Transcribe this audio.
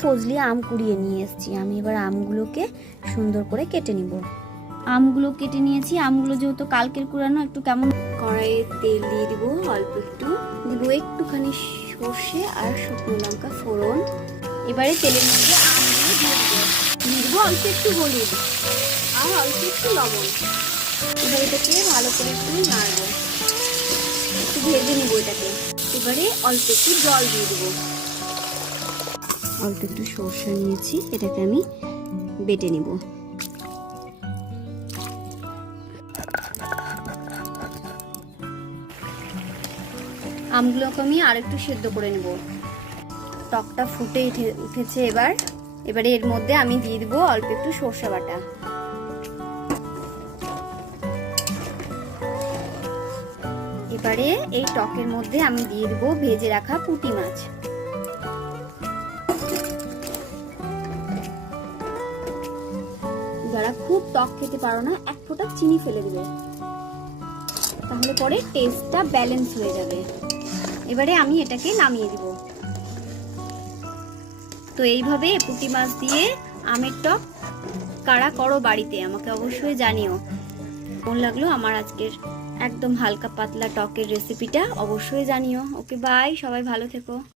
ফজলি আম কুড়িয়ে নিয়ে এসেছি। আমি এবার আমগুলোকে সুন্দর করে কেটে নিব। আমগুলো কেটে নিয়েছি। আমগুলো যেহেতু কালকের কুড়ানো, একটু কেমন। কড়াইয়ে তেল দিয়ে দিব, অল্প একটু দিব একটুখানি সর্ষে আর শুকনো লঙ্কা ফোড়ন। এবারে তেলের মধ্যে আমগুলো দিয়ে দিব অল্প একটু হলুদ আর অল্প একটু লবণ। এবার এটাকে ভালো করে একটু নাড়বো, একটু ভেজে নিব এটাকে। এবারে অল্প একটু জল দিয়ে দেবো। অল্প একটু সরষে নিয়েছি, এটাকে আমি বেটে নিব। আমগুলোকে আমি আর একটু সেদ্ধ করে নেব। টকটা ফুটে উঠেছে। এবারে এর মধ্যে আমি দিয়ে দেবো অল্প একটু সরষে বাটা। এবারে এই টকের মধ্যে আমি দিয়ে দেবো ভেজে রাখা পুঁটি মাছ। যারা খুব টক খেতে পারো না, এক ফোঁটা চিনি ফেলে দেবে, তাহলে পরে টেস্টটা ব্যালেন্স হয়ে যাবে। এবারে আমি এটাকে নামিয়ে দিব। তো এইভাবে পুঁটি মাছ দিয়ে আমের টক কারা করো বাড়িতে, আমাকে অবশ্যই জানিও। কেমন লাগলো আমার আজকের একদম হালকা পাতলা টকের রেসিপিটা, অবশ্যই জানিও। ওকে বাই, সবাই ভালো থেকো।